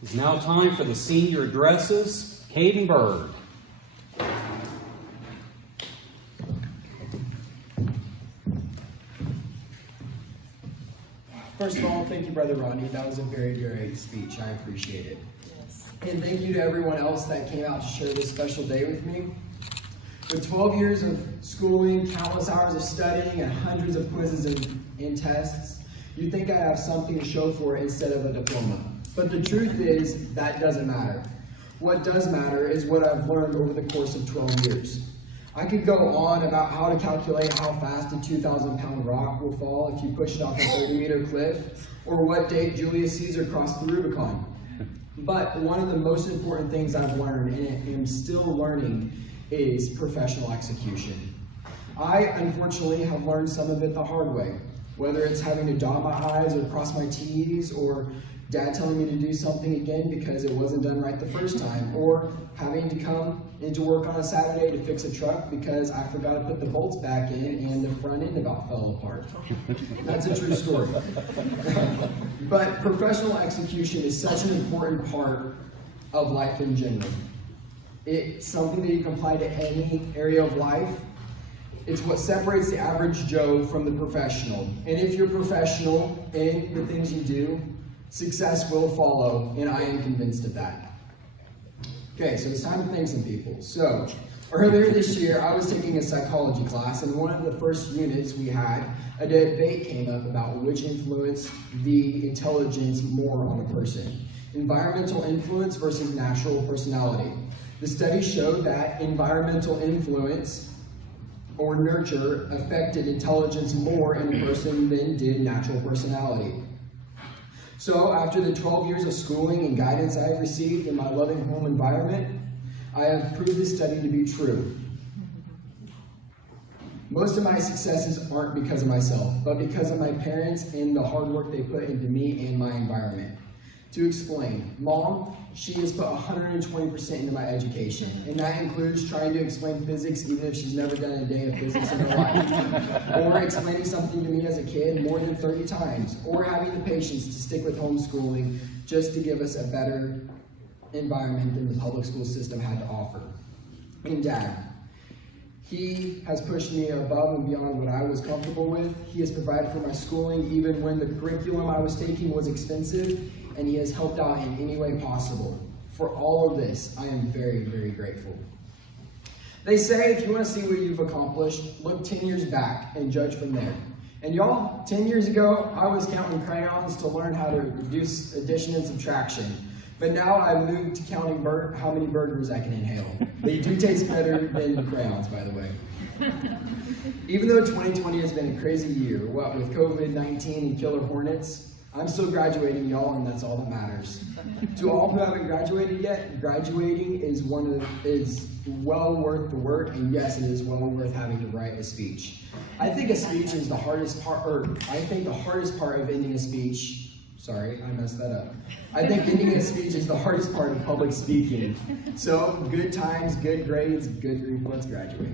It's now time for the senior addresses. Kaden Bird. First of all, thank you, Brother Rodney. That was a very great speech. I appreciate it. Yes. And thank you to everyone else that came out to share this special day with me. With 12 years of schooling, countless hours of studying, and hundreds of quizzes and tests, you'd think I have something to show for it instead of a diploma. But the truth is, that doesn't matter. What does matter is what I've learned over the course of 12 years. I could go on about how to calculate how fast a 2,000-pound rock will fall if you push it off a 30-meter cliff, or what date Julius Caesar crossed the Rubicon. But one of the most important things I've learned, and am still learning, is professional execution. I, unfortunately, have learned some of it the hard way, whether it's having to dot my I's or cross my T's, or Dad telling me to do something again because it wasn't done right the first time, or having to come into work on a Saturday to fix a truck because I forgot to put the bolts back in and the front end about fell apart. That's a true story. But professional execution is such an important part of life in general. It's something that you can apply to any area of life. It's what separates the average Joe from the professional. And if you're professional in the things you do, success will follow, and I am convinced of that. Okay, so it's time to thank some people. So, earlier this year, I was taking a psychology class, and one of the first units we had, a debate came up about which influenced the intelligence more on a person. Environmental influence versus natural personality. The study showed that environmental influence or nurture affected intelligence more in a person than did natural personality. So after the 12 years of schooling and guidance I have received in my loving home environment, I have proved this study to be true. Most of my successes aren't because of myself, but because of my parents and the hard work they put into me and my environment. To explain, Mom, she has put 120% into my education, and that includes trying to explain physics even if she's never done a day of physics in her life, or explaining something to me as a kid more than 30 times, or having the patience to stick with homeschooling just to give us a better environment than the public school system had to offer. And Dad, he has pushed me above and beyond what I was comfortable with. He has provided for my schooling even when the curriculum I was taking was expensive, and he has helped out in any way possible. For all of this, I am very, very grateful. They say if you want to see what you've accomplished, look 10 years back and judge from there. And y'all, 10 years ago, I was counting crayons to learn how to reduce addition and subtraction. But now I've moved to counting how many burgers I can inhale. They do taste better than the crayons, by the way. Even though 2020 has been a crazy year, what with COVID-19 and killer hornets, I'm still graduating, y'all, and that's all that matters. To all who haven't graduated yet, graduating is well worth the work, and yes, it is well worth having to write a speech. I think a speech is the hardest part, the hardest part of ending a speech. Sorry, I messed that up. I think ending a speech is the hardest part of public speaking. So, good times, good grades, good grief, let's graduate.